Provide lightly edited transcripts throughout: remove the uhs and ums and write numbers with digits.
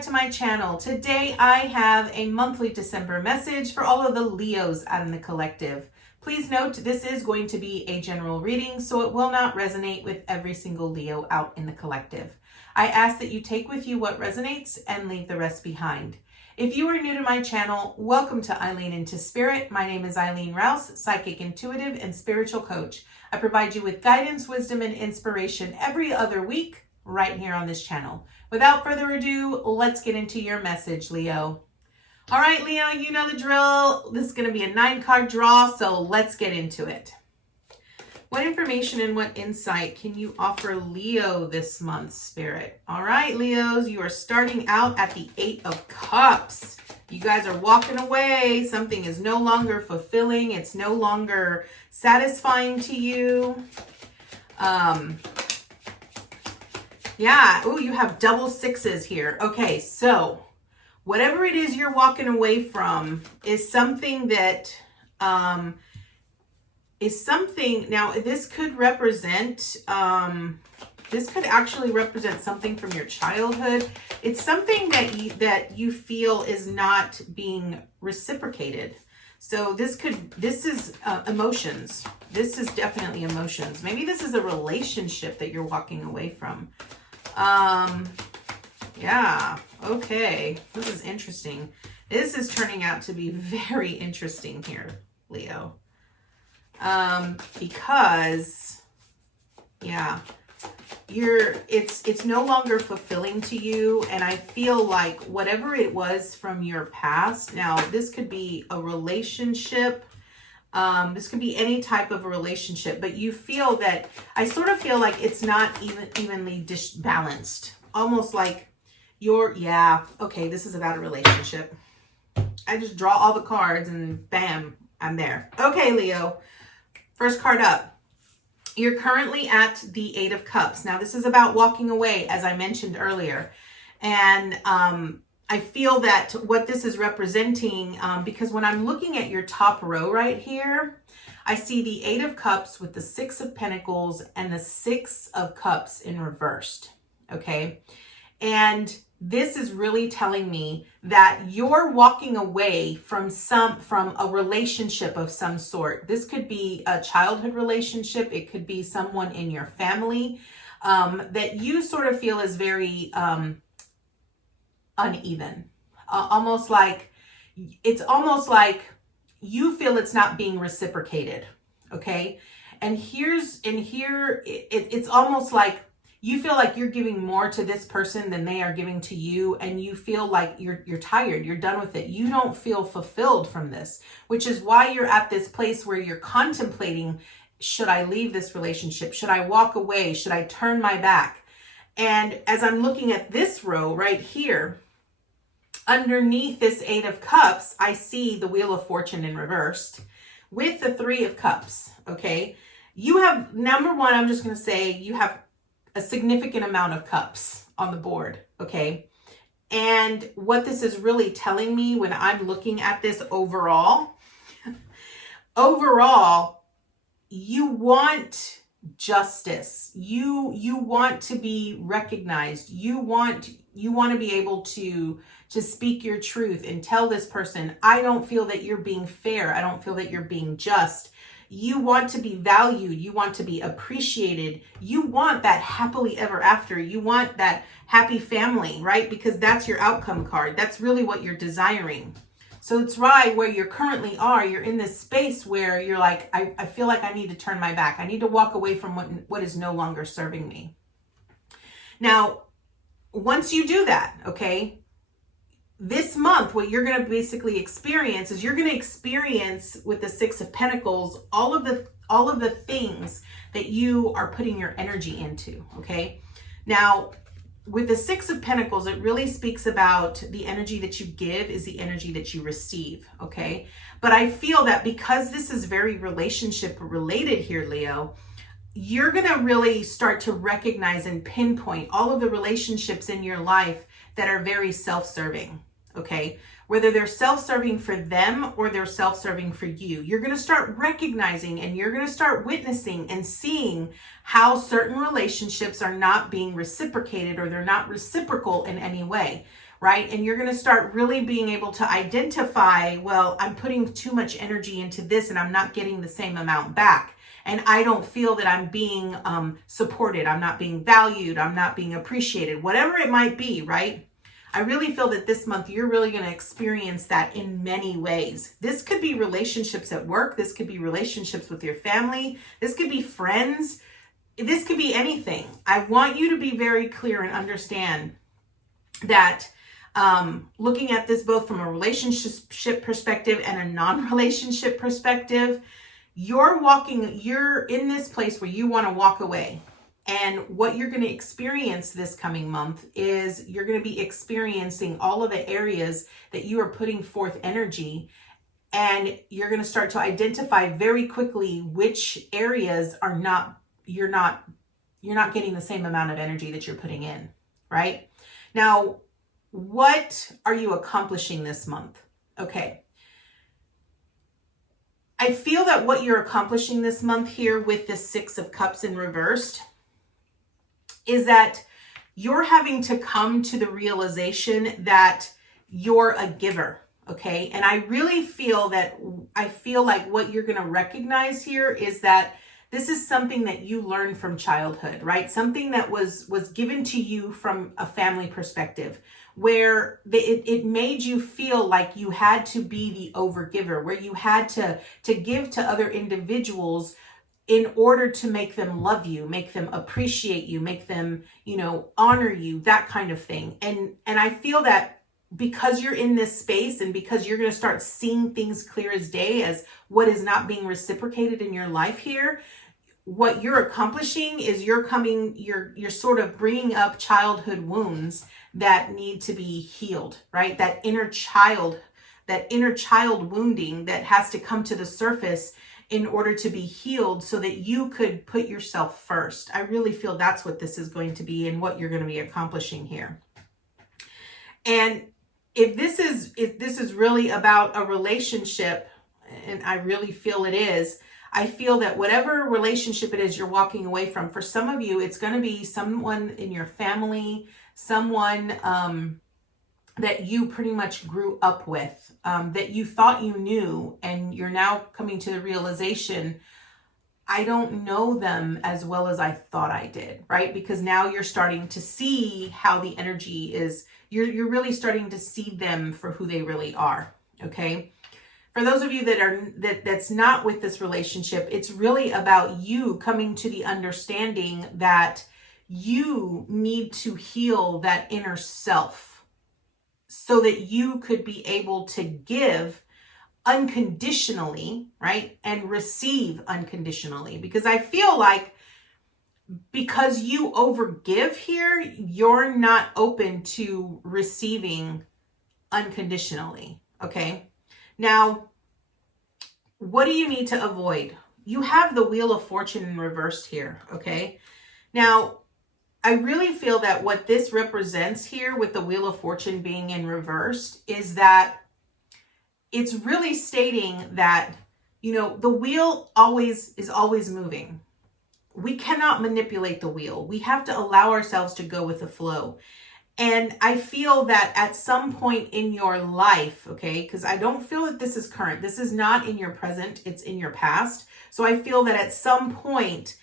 back to my channel. Today I have a monthly December message for all of the Leos out in the collective. Please note this is going to be a general reading, so it will not resonate with every single Leo out in the collective. I ask that you take with you what resonates and leave the rest behind. If you are new to my channel, welcome to Eileen Into Spirit. My name is Eileen Rouse, psychic, intuitive, and spiritual coach. I provide you with guidance, wisdom, and inspiration every other week right here on this channel. Without further ado, let's get into your message, Leo. All right, Leo, you know the drill. This is going to be a 9-card draw, so let's get into it. What information and what insight can you offer Leo this month, Spirit? All right, Leos, you are starting out at the 8 of Cups. You guys are walking away. Something is no longer fulfilling. It's no longer satisfying to you. Yeah. Oh, you have double sixes here. Okay, so whatever it is you're walking away from is something that now this could represent this could actually represent something from your childhood. It's something that you feel is not being reciprocated. So this is emotions. This is definitely emotions. Maybe this is a relationship that you're walking away from. Yeah, okay. This is interesting. This is turning out to be very interesting here, Leo. Because, yeah, it's no longer fulfilling to you. And I feel like whatever it was from your past, now this could be a relationship. This could be any type of a relationship, but you feel that, I sort of feel like it's not evenly balanced. Almost like okay, this is about a relationship. I just draw all the cards and bam, I'm there. Okay, Leo, first card up. You're currently at the 8 of Cups. Now, this is about walking away, as I mentioned earlier. And I feel that what this is representing, because when I'm looking at your top row right here, I see the 8 of Cups with the 6 of Pentacles and the 6 of Cups in reversed, okay? And this is really telling me that you're walking away from a relationship of some sort. This could be a childhood relationship. It could be someone in your family that you sort of feel is very uneven. Almost like you feel it's not being reciprocated. Okay. And here it's almost like you feel like you're giving more to this person than they are giving to you. And you feel like you're tired. You're done with it. You don't feel fulfilled from this, which is why you're at this place where you're contemplating, should I leave this relationship? Should I walk away? Should I turn my back? And as I'm looking at this row right here, underneath this 8 of Cups, I see the Wheel of Fortune in reversed with the 3 of Cups, okay? You have, number one, I'm just going to say you have a significant amount of cups on the board, okay? And what this is really telling me when I'm looking at this overall, you want justice. You want to be recognized. You want to be able to speak your truth and tell this person, I don't feel that you're being fair. I don't feel that you're being just. You want to be valued. You want to be appreciated. You want that happily ever after. You want that happy family, right? Because that's your outcome card. That's really what you're desiring. So it's right where you currently are. You're in this space where you're like, I feel like I need to turn my back. I need to walk away from what is no longer serving me. Now, once you do that, okay, this month, what you're going to basically experience is you're going to experience with the 6 of Pentacles, all of the things that you are putting your energy into. Okay. Now, with the 6 of Pentacles, it really speaks about the energy that you give is the energy that you receive. Okay. But I feel that because this is very relationship related here, Leo, you're going to really start to recognize and pinpoint all of the relationships in your life that are very self-serving. Okay, whether they're self-serving for them or they're self-serving for you, you're going to start recognizing and you're going to start witnessing and seeing how certain relationships are not being reciprocated or they're not reciprocal in any way. right? And you're going to start really being able to identify, well, I'm putting too much energy into this and I'm not getting the same amount back. And I don't feel that I'm being supported. I'm not being valued. I'm not being appreciated, whatever it might be, right? I really feel that this month you're really going to experience that in many ways. This could be relationships at work. This could be relationships with your family. This could be friends. This could be anything. I want you to be very clear and understand that looking at this both from a relationship perspective and a non-relationship perspective, you're in this place where you want to walk away. And what you're going to experience this coming month is you're going to be experiencing all of the areas that you are putting forth energy, and you're going to start to identify very quickly which areas you're not getting the same amount of energy that you're putting in, right? Now, what are you accomplishing this month? Okay. I feel that what you're accomplishing this month here with the Six of Cups in reversed is that you're having to come to the realization that you're a giver, okay? And I really feel like what you're going to recognize here is that this is something that you learned from childhood, right? Something that was given to you from a family perspective, where it made you feel like you had to be the overgiver, where you had to give to other individuals in order to make them love you, make them appreciate you, make them, honor you, that kind of thing. And I feel that because you're in this space and because you're going to start seeing things clear as day as what is not being reciprocated in your life here, what you're accomplishing is you're sort of bringing up childhood wounds that need to be healed, right? That inner child wounding that has to come to the surface in order to be healed so that you could put yourself first. I really feel that's what this is going to be and what you're going to be accomplishing here. And if this is really about a relationship, and I really feel it is, I feel that whatever relationship it is you're walking away from, for some of you, it's going to be someone in your family, someone that you pretty much grew up with, that you thought you knew, and you're now coming to the realization, I don't know them as well as I thought I did, right? Because now you're starting to see how the energy is, you're really starting to see them for who they really are, okay? For those of you that's not with this relationship, it's really about you coming to the understanding that you need to heal that inner self so that you could be able to give unconditionally, right? And receive unconditionally. Because I feel like because you overgive here, you're not open to receiving unconditionally, okay? Now, what do you need to avoid? You have the Wheel of Fortune reversed here, okay? Now, I really feel that what this represents here with the Wheel of Fortune being in reversed is that it's really stating that, the wheel is always moving. We cannot manipulate the wheel. We have to allow ourselves to go with the flow. And I feel that at some point in your life, okay, because I don't feel that this is current. This is not in your present. It's in your past. So I feel that at some point,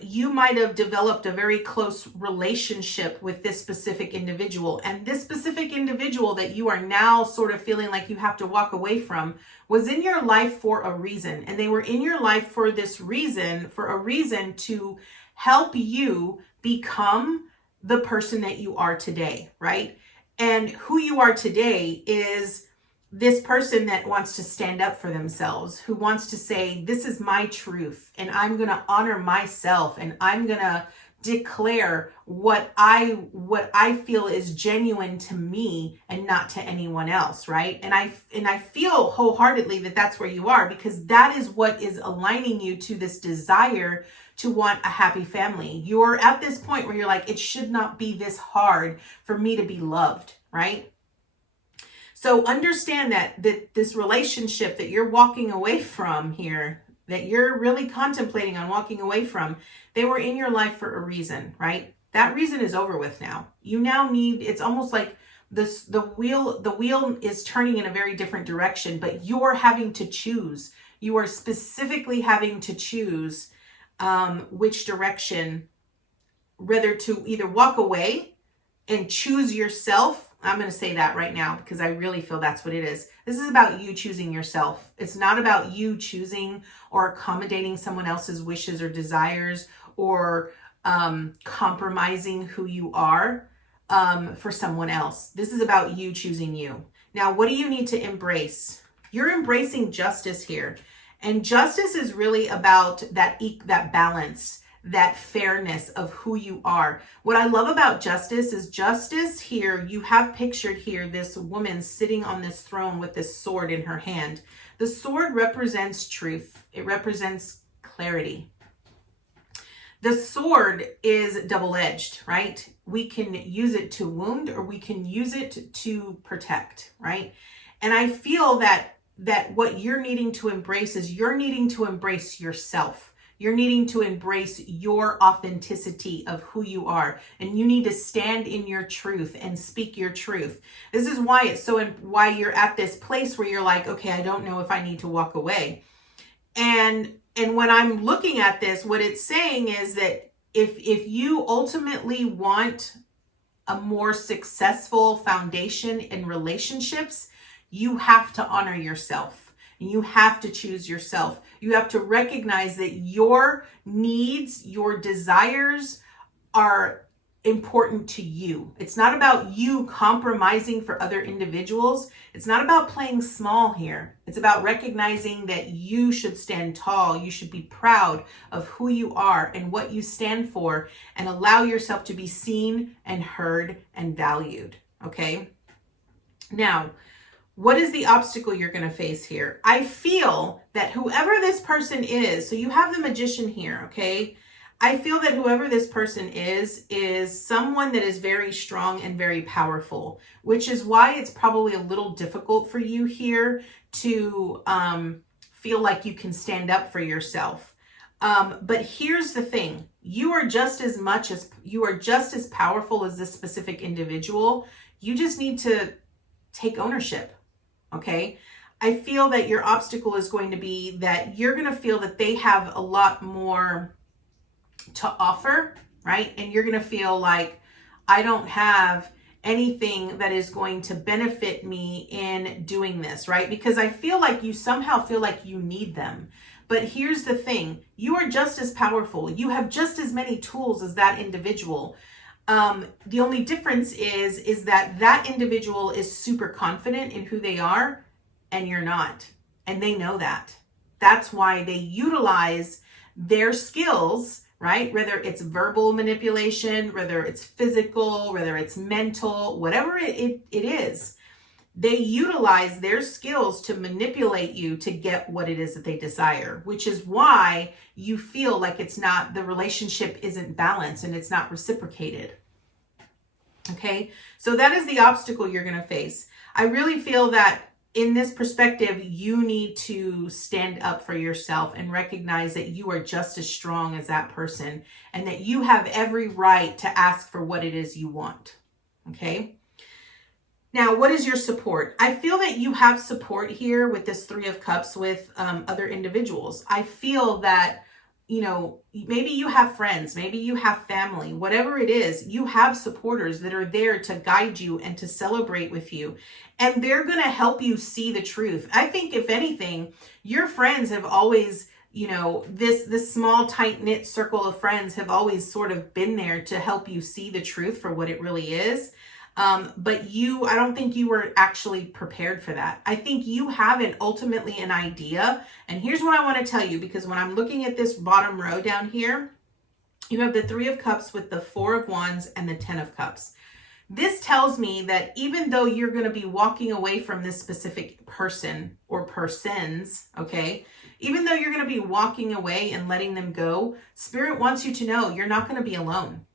you might have developed a very close relationship with this specific individual. And this specific individual that you are now sort of feeling like you have to walk away from was in your life for a reason. And they were in your life for a reason to help you become the person that you are today, right? And who you are today is this person that wants to stand up for themselves, who wants to say, this is my truth, and I'm going to honor myself, and I'm going to declare what I feel is genuine to me and not to anyone else, right? And I feel wholeheartedly that that's where you are, because that is what is aligning you to this desire to want a happy family. You're at this point where you're like, it should not be this hard for me to be loved, right? So understand that this relationship that you're walking away from here, that you're really contemplating on walking away from, they were in your life for a reason, right? That reason is over with now. You now need, it's almost like the wheel is turning in a very different direction, but you're having to choose. You are specifically having to choose which direction, whether to either walk away and choose yourself. I'm going to say that right now because I really feel that's what it is. This is about you choosing yourself. It's not about you choosing or accommodating someone else's wishes or desires or compromising who you are for someone else. This is about you choosing you. Now, what do you need to embrace? You're embracing justice here. And justice is really about that balance, that fairness of who you are. What I love about justice is justice here, you have pictured here this woman sitting on this throne with this sword in her hand. The sword represents truth. It represents clarity. The sword is double-edged, right? We can use it to wound or we can use it to protect, right? And I feel that what you're needing to embrace is you're needing to embrace yourself. You're needing to embrace your authenticity of who you are. And you need to stand in your truth and speak your truth. This is why why you're at this place where you're like, okay, I don't know if I need to walk away. And when I'm looking at this, what it's saying is that if you ultimately want a more successful foundation in relationships, you have to honor yourself and you have to choose yourself. You have to recognize that your needs, your desires are important to you. It's not about you compromising for other individuals. It's not about playing small here. It's about recognizing that you should stand tall. You should be proud of who you are and what you stand for and allow yourself to be seen and heard and valued. Okay? Now, what is the obstacle you're going to face here? I feel that whoever this person is, so you have the Magician here, okay? I feel that whoever this person is someone that is very strong and very powerful, which is why it's probably a little difficult for you here to feel like you can stand up for yourself. But here's the thing. You are just as powerful as this specific individual. You just need to take ownership. Okay. I feel that your obstacle is going to be that you're going to feel that they have a lot more to offer, right? And you're going to feel like I don't have anything that is going to benefit me in doing this, right? Because I feel like you somehow feel like you need them. But here's the thing. You are just as powerful. You have just as many tools as that individual. The only difference is that individual is super confident in who they are and you're not. And they know that. That's why they utilize their skills, right? Whether it's verbal manipulation, whether it's physical, whether it's mental, whatever it is, they utilize their skills to manipulate you to get what it is that they desire, which is why you feel like the relationship isn't balanced and it's not reciprocated. Okay, so that is the obstacle you're going to face. I really feel that in this perspective, you need to stand up for yourself and recognize that you are just as strong as that person and that you have every right to ask for what it is you want. Okay. Now, what is your support? I feel that you have support here with this Three of Cups with other individuals. I feel that, maybe you have friends, maybe you have family, whatever it is, you have supporters that are there to guide you and to celebrate with you. And they're going to help you see the truth. I think if anything, your friends have always, this small tight knit circle of friends have always sort of been there to help you see the truth for what it really is. But I don't think you were actually prepared for that. I think you have ultimately an idea. And here's what I want to tell you, because when I'm looking at this bottom row down here, you have the Three of Cups with the Four of Wands and the Ten of Cups. This tells me that even though you're going to be walking away from this specific person or persons, okay, even though you're going to be walking away and letting them go, Spirit wants you to know you're not going to be alone.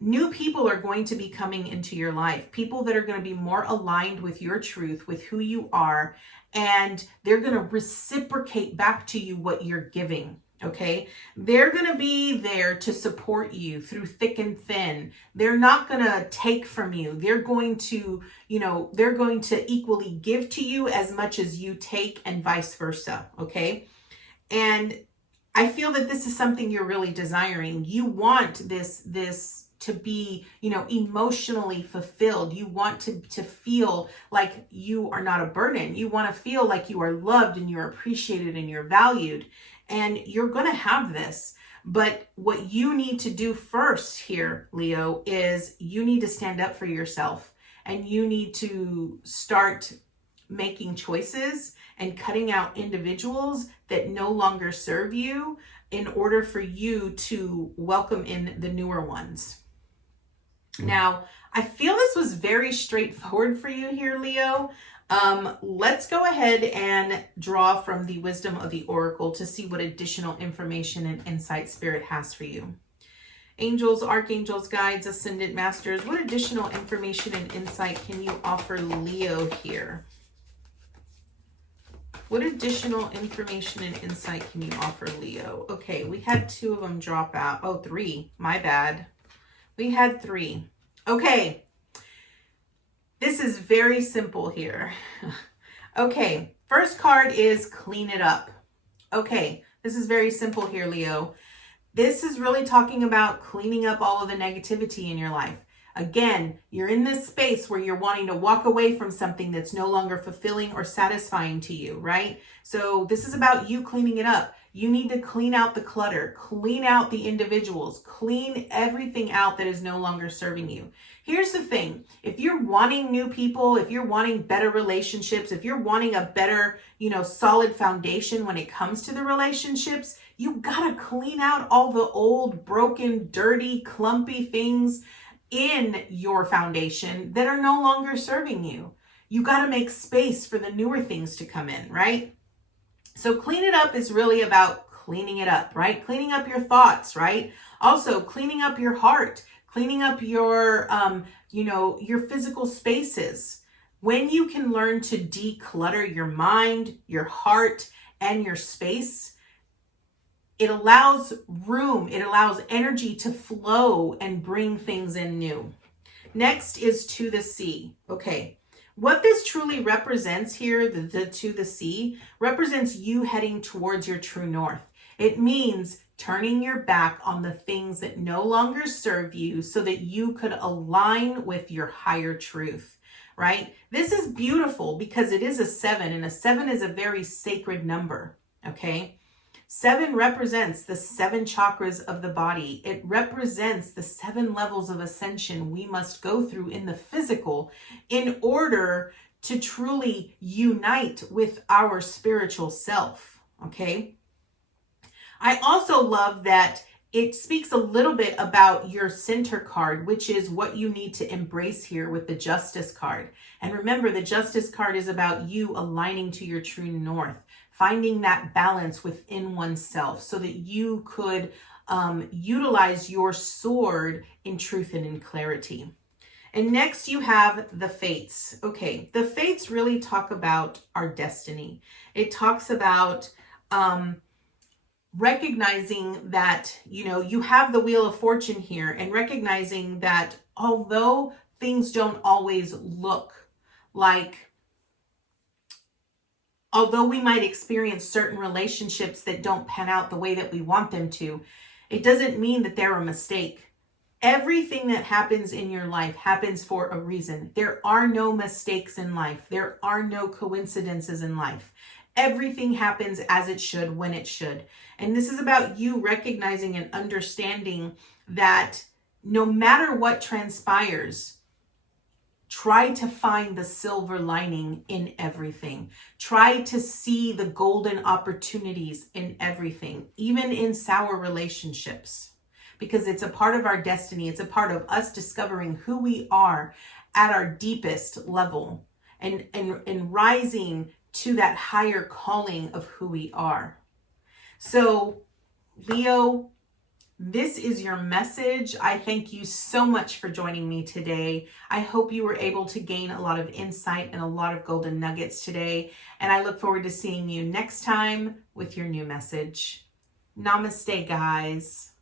New people are going to be coming into your life, people that are going to be more aligned with your truth, with who you are, and they're going to reciprocate back to you what you're giving. Okay, they're going to be there to support you through thick and thin. They're not going to take from you. They're going to, they're going to equally give to you as much as you take, and vice versa. Okay, and I feel that this is something you're really desiring. You want this to be, emotionally fulfilled. You want to feel like you are not a burden. You want to feel like you are loved and you're appreciated and you're valued. And you're going to have this. But what you need to do first here, Leo, is you need to stand up for yourself, and you need to start making choices and cutting out individuals that no longer serve you in order for you to welcome in the newer ones. Now, I feel this was very straightforward for you here, Leo. Let's go ahead and draw from the wisdom of the oracle to see what additional information and insight Spirit has for you. Angels, archangels, guides, ascendant masters, what additional information and insight can you offer Leo here? What additional information and insight can you offer Leo? Okay, we had 2 of them drop out. Oh, 3. My bad. We had 3. Okay. This is very simple here. Okay, first card is clean it up. Okay, this is very simple here, Leo. This is really talking about cleaning up all of the negativity in your life. Again, you're in this space where you're wanting to walk away from something that's no longer fulfilling or satisfying to you, right? So this is about you cleaning it up. You need to clean out the clutter, clean out the individuals, clean everything out that is no longer serving you. Here's the thing. If you're wanting new people, if you're wanting better relationships, if you're wanting a better, solid foundation when it comes to the relationships, you gotta clean out all the old, broken, dirty, clumpy things in your foundation that are no longer serving you. You got to make space for the newer things to come in, right? So clean it up is really about cleaning it up, right? Cleaning up your thoughts, right? Also cleaning up your heart, cleaning up your, your physical spaces. When you can learn to declutter your mind, your heart, and your space, it allows room, it allows energy to flow and bring things in new. Next is to the sea. Okay, what this truly represents here, the to the sea, represents you heading towards your true north. It means turning your back on the things that no longer serve you so that you could align with your higher truth, right? This is beautiful because it is a 7, and a 7 is a very sacred number, okay? 7 represents the 7 chakras of the body. It represents the 7 levels of ascension we must go through in the physical in order to truly unite with our spiritual self, okay? I also love that it speaks a little bit about your center card, which is what you need to embrace here with the Justice card. And remember, the Justice card is about you aligning to your true north, finding that balance within oneself so that you could utilize your sword in truth and in clarity. And next you have the fates. Okay, the fates really talk about our destiny. It talks about recognizing that, you have the Wheel of Fortune here, and recognizing that although things don't always look like, although we might experience certain relationships that don't pan out the way that we want them to, it doesn't mean that they're a mistake. Everything that happens in your life happens for a reason. There are no mistakes in life. There are no coincidences in life. Everything happens as it should, when it should. And this is about you recognizing and understanding that no matter what transpires, try to find the silver lining in everything. Try to see the golden opportunities in everything, even in sour relationships, because it's a part of our destiny. It's a part of us discovering who we are at our deepest level and rising to that higher calling of who we are. So, Leo, this is your message. I thank you so much for joining me today. I hope you were able to gain a lot of insight and a lot of golden nuggets today. And I look forward to seeing you next time with your new message. Namaste, guys.